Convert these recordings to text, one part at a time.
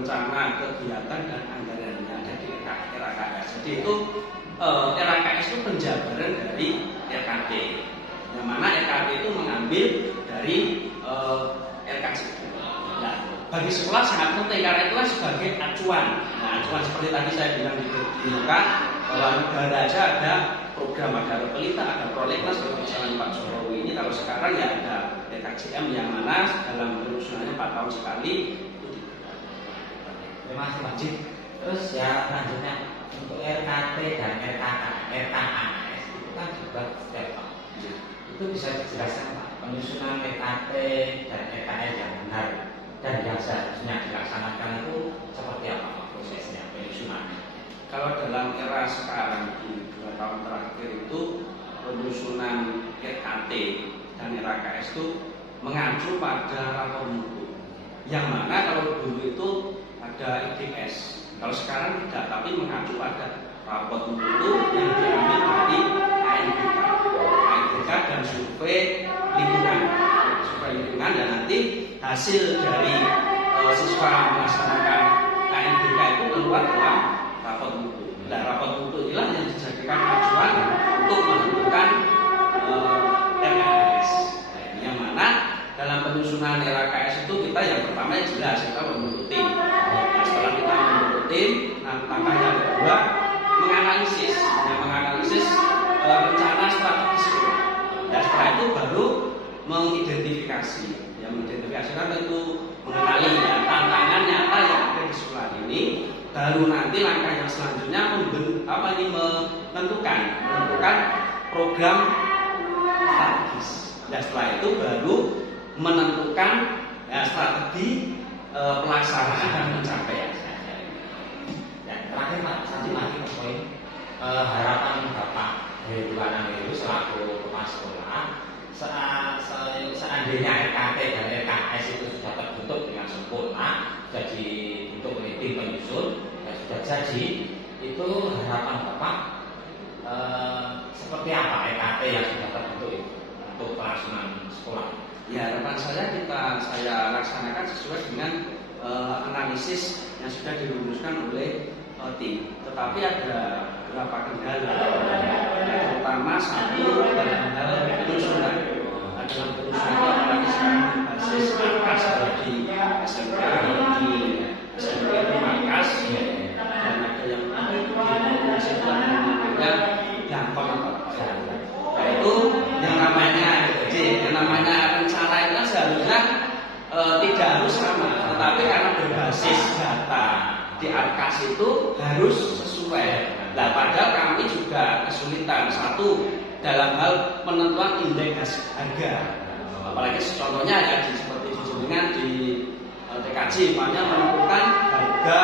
rencana kegiatan dan anggarannya ada di RKS. Jadi itu RKS itu penjabaran dari RKD, yang mana RKD itu mengambil dari RKCD. Nah, bagi sekolah sangat penting karena itulah sebagai acuan. Nah, acuan seperti tadi saya bilang di muka bahwa negara aja ada program, ada Repelita, ada Prolegnas kalau misalnya Pak Jokowi ini. Kalau sekarang ya ada RKJM yang mana dalam penyusunannya 4 tahun sekali itu terima kasih Pak Jid. Terus ya selanjutnya untuk RKT dan RKAS itu kan juga setiap tahun. Itu bisa dijelaskan Pak, penyusunan RKT dan RKS yang benar dan yang seharusnya dilaksanakan itu seperti apa Pak prosesnya penyusunannya? Kalau dalam era sekarang di 2 tahun terakhir itu penyusunan RKT dan RKS itu mengacu pada rapor mutu, yang mana kalau dulu itu ada IDS, kalau sekarang tidak, tapi mengacu pada rapor mutu yang diambil dari ANBK dan survei lingkungan, dan nanti hasil dari siswa melaksanakan ANBK itu keluar dalam rapor mutu. Nah, rapor mutu inilah yang dijadikan acuan untuk menentukan RKS. Nah, ini yang mana dalam penyusunan RKS itu kita yang pertama jelas kita membentuk tim. Nah, setelah kita membentuk tim, langkah yang kedua menganalisis, rencana strategis sekolah. Dan setelah itu baru mengidentifikasi. Yang mengidentifikasikan tentu mengenali tantangan nyata yang ada di sekolah ini. Baru nanti langkah yang selanjutnya menentukan program strategis. Dan setelah itu baru menentukan strategi pelaksanaan dan pencapaian. Ya, terakhir Pak, nanti lagi ke poin harapan Bapak Heruwanan itu selaku kepala sekolah, seandainya RKT dan RKS itu sudah terbentuk dengan sempurna, sudah dibentuk oleh tim penyusun dan sudah jadi, itu harapan Bapak seperti apa RKT yang sudah terbentuk itu untuk pelaksanaan sekolah? Ya, harapan saya saya laksanakan sesuai dengan analisis yang sudah dirumuskan oleh tim. Tetapi ada beberapa kendala, terutama satu dalam hal penyusunan. Dalam penyusunan itu apalagi sekarang berbasis markas di SMK, di SMK itu markas, dan ada yang di provinsi itu ada yang namanya Gampang. Nah, itu yang namanya rencana itu kan seharusnya tidak harus sama, tetapi karena berbasis data di Arkas itu harus sesuai. Nah, padahal kami juga kesulitan satu dalam hal penentuan indeks harga. Apalagi contohnya ya seperti di Jenengan di TKJ, makanya menentukan harga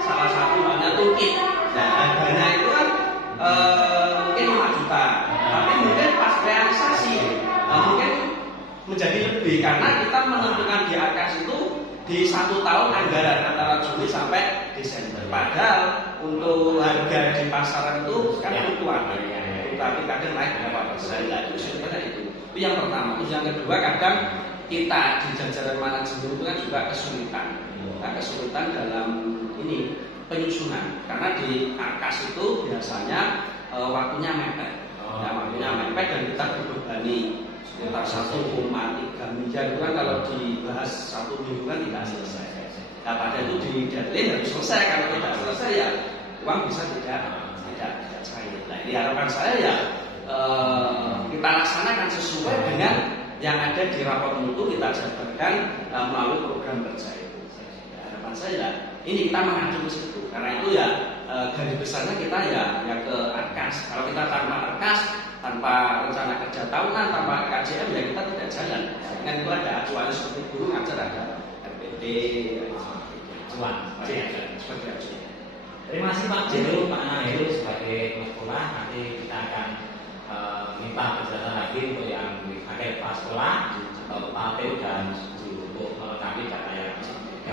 salah satu namanya tukit. Nah, harganya itu kan mungkin 5 juta, tapi mungkin pas realisasi mungkin menjadi lebih karena kita menentukan di Arkas itu di 1 tahun anggaran antara Juli sampai Desember. Padahal untuk harga di pasaran itu kan fluktuan, tapi kadang naik berapa persen. Nah, itu sebenarnya itu yang pertama. Terus yang kedua, kadang kita di jajaran manajemen itu kan juga kesulitan dalam ini penyusunan karena di Arkas itu biasanya waktunya mepet. Waktunya mepet dan kita terbebani sekitar 1,3 miliar itu kan kalau dibahas 1 minggu kan tidak selesai. Nah, pada itu di deadline harus selesai. Kalau tidak selesai ya uang bisa tidak cair. Nah, ini harapan saya ya kita laksanakan sesuai dengan yang ada di rapor mutu kita jabarkan melalui program kerja itu. Harapan saya ini kita mengacu ke situ. Karena itu ya garis besarnya kita ya ke Arkas. Kalau kita tanpa Arkas, tanpa rencana kerja tahunan, tanpa KJM ya kita tidak jalan. Dengan itu ada acuan seperti guru ngajar ada RPT, acuan seperti acuan. Terima kasih Pak Jero, Pak Naheru sebagai sekolah. Nanti kita akan minta penjelasan lagi untuk yang akhir kepala sekolah atau Pak Teo dan untuk melengkapi data yang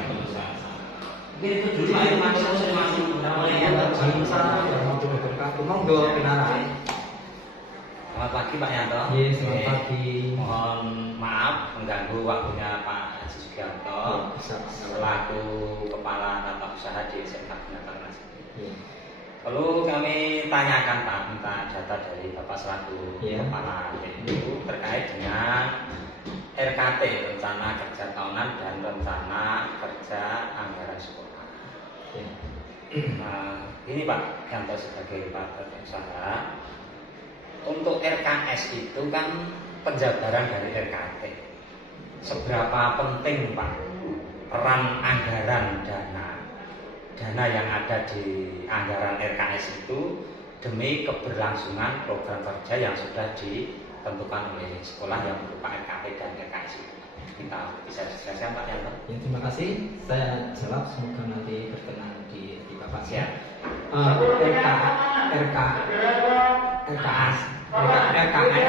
perlu saya. Mungkin itu dulu Pak Irman. Terima kasih. Monggo Pinara. Selamat pagi Pak Yanto. Iya, selamat pagi. Mohon maaf mengganggu waktunya Pak Haji Sugiarto Bisa. selaku Kepala Tata Usaha di SMK Bina Taruna. Iya. Lalu kami tanyakan Pak, minta data dari Bapak selaku Iya. Kepala itu terkait dengan RKT, rencana kerja tahunan dan rencana kerja anggaran sekolah. Iya. Nah, ini Pak Yanto sebagai Kepala Tata Usaha, untuk RKS itu kan penjabaran dari RKT. Seberapa penting Pak peran anggaran dana yang ada di anggaran RKS itu demi keberlangsungan program kerja yang sudah ditentukan oleh sekolah yang berupa RKT dan RKS itu. Kita bisa dijelaskan Pak Yanto? Ya, terima kasih. Saya jawab, semoga nanti berkenan di Bapak. Siap. RKS ya,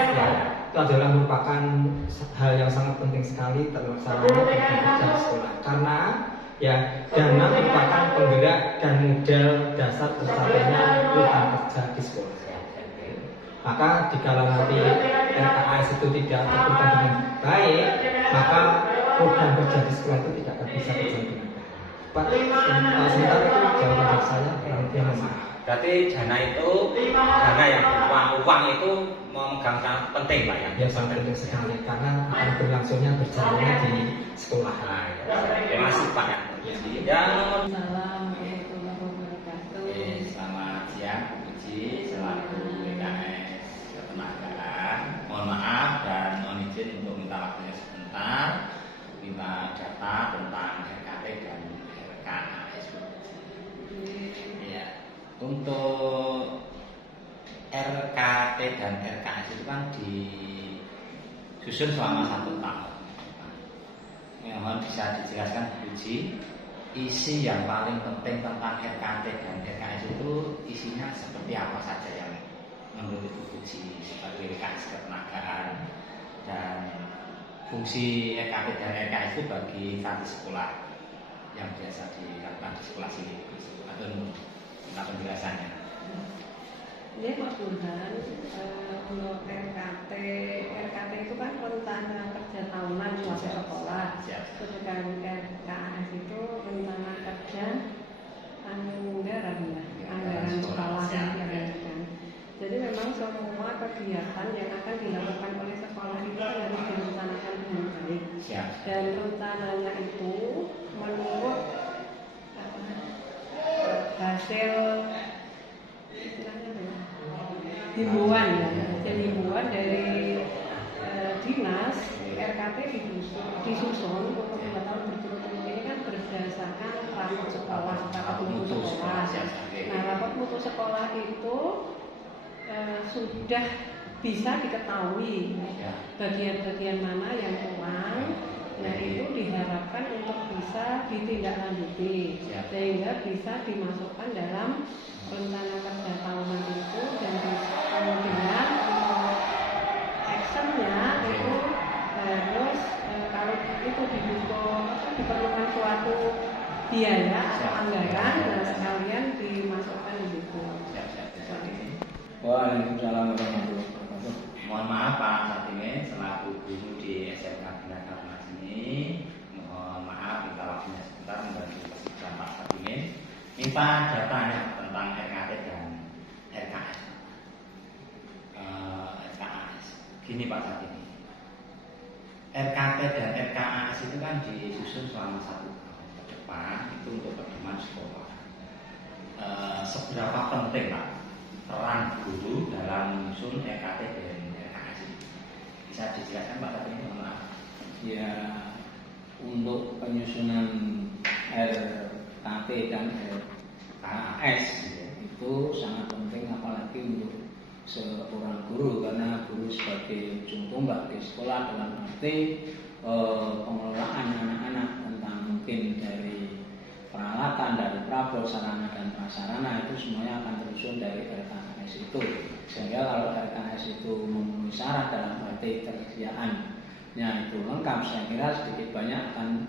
itu adalah merupakan hal yang sangat penting sekali terlaksana program kerja di sekolah, karena ya dana merupakan penggerak dan modal dasar tercapainya program kerja di sekolah. Maka jika nanti RKS itu tidak terlakukan dengan baik, maka program kerja di sekolah itu tidak akan bisa berjalan dengan baik. Pak, sementara itu jawaban dari saya, kurang lebih mohon maaf. Berarti dana yang uang itu memegang sangat penting Pak ya? Ya, sangat penting sekali karena akan berlangsungnya berjalannya di sekolah. Nah, ya. Terima kasih Pak ya. Ya. Assalamualaikum warahmatullahi wabarakatuh. Selamat siang Bu Puji selaku BKS Ketenagaan. Mohon maaf dan mohon izin untuk minta waktunya sebentar, minta data tentang RKT dan RKAS. Ya, untuk RKT dan RKAS itu kan disusun selama 1 tahun. Mohon bisa dijelaskan Bu Puji, isi yang paling penting tentang RKT dan RKS itu isinya seperti apa saja yang menurut Bu Puji sebagai RKS Ketenagaan, dan fungsi RKT dan RKS itu bagi santri sekolah yang biasa dilakukan di sekolah sini atau minta penjelasannya. Ini Pak Burhan, untuk RKT itu kan rencana kerja tahunan suatu sekolah. Sedangkan RKAS itu rencana kerja anggaran ya, anggaran sekolah kan. Jadi memang semua kegiatan yang akan dilakukan oleh sekolah itu harus direncanakan dengan baik. Dan rencananya itu menurut hasil himbauan dari dinas. RKT disusun untuk 5 tahun berturut-turut ini kan berdasarkan rapot sekolah, rapot mutu sekolah. Nah, rapot mutu sekolah itu sudah bisa diketahui bagian-bagian mana yang kurang. Nah, itu diharapkan untuk bisa ditindaklanjuti sehingga bisa dimasukkan dalam rencana kerja tahunan itu, dan kemudian untuk actionnya itu harus kalau itu diperlukan suatu biaya atau anggaran, kalian dimasukkan di situ. Waalaikumsalam warahmatullahi wabarakatuh. Mohon maaf Pak Satime selaku guru di SMK Bina Taruna sini. Mohon maaf minta waktunya sebentar membantu persidangan Pak Satime. Minta datanya tentang RKT dan RKS. RKAS. Gini Pak Satime. RKT dan RKAS itu kan disusun selama 1 tahun ke depan itu untuk perkembangan sekolah. Seberapa penting Pak peran guru dalam menyusun RKT dan RKAS ini? Bisa dijelaskan Pak tadi? Ya, untuk penyusunan RKT dan RKAS itu sangat penting, apalagi untuk seorang guru, karena guru sebagai ujung tombak di sekolah dalam arti pengelolaan anak-anak tentang mungkin dari peralatan, dari prabot, sarana dan prasarana itu semuanya akan tersusun dari RKAS itu. Sehingga kalau RKAS itu memenuhi syarat dalam arti ketersediaannya itu lengkap, saya kira sedikit banyak akan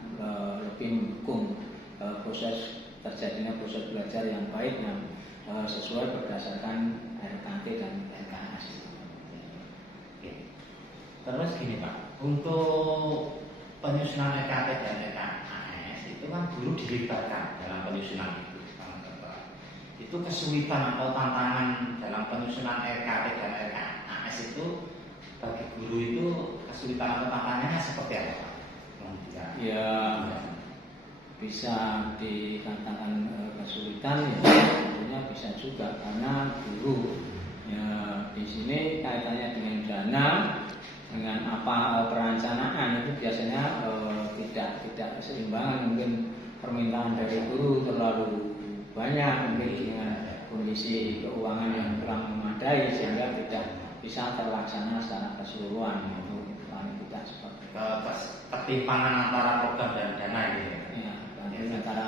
lebih mendukung proses terjadinya proses belajar yang baik yang sesuai berdasarkan RKT dan RKAS. Terus gini Pak, untuk penyusunan RKT dan RKAS itu kan guru dilibatkan dalam penyusunan itu. Itu kesulitan atau tantangan dalam penyusunan RKT dan RKAS itu bagi guru itu kesulitan atau tantangannya seperti apa Pak? Ya bisa dikatakan kesulitan ya tentunya bisa juga karena guru ya di sini kaitannya dengan dana dengan apa perencanaan itu biasanya tidak keseimbangan, mungkin permintaan dari guru terlalu banyak, mungkin dengan kondisi keuangan yang kurang memadai sehingga tidak bisa terlaksana secara keseluruhan. Itu paling tidak seperti ketimpangan antara program dan dana ini. Ya, antara